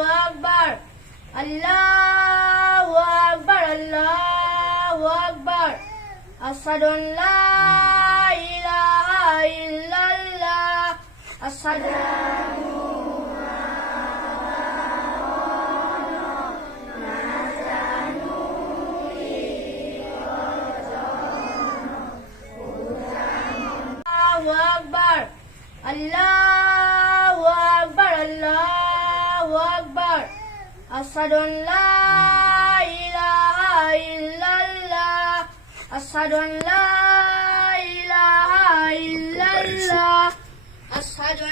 আকবার আল্লাহু আকবার আল্লাহু আকবার আশহাদু আল্লা ইলাহা ইল্লাল্লাহ আশহাদু আকবার আল্লাহু আকবার আল্লাহু আকবার আশহাদু আল্লা ইলাহা ইল্লাল্লাহ আশহাদু আল্লা ইলাহা ইল্লাল্লাহ আশহাদু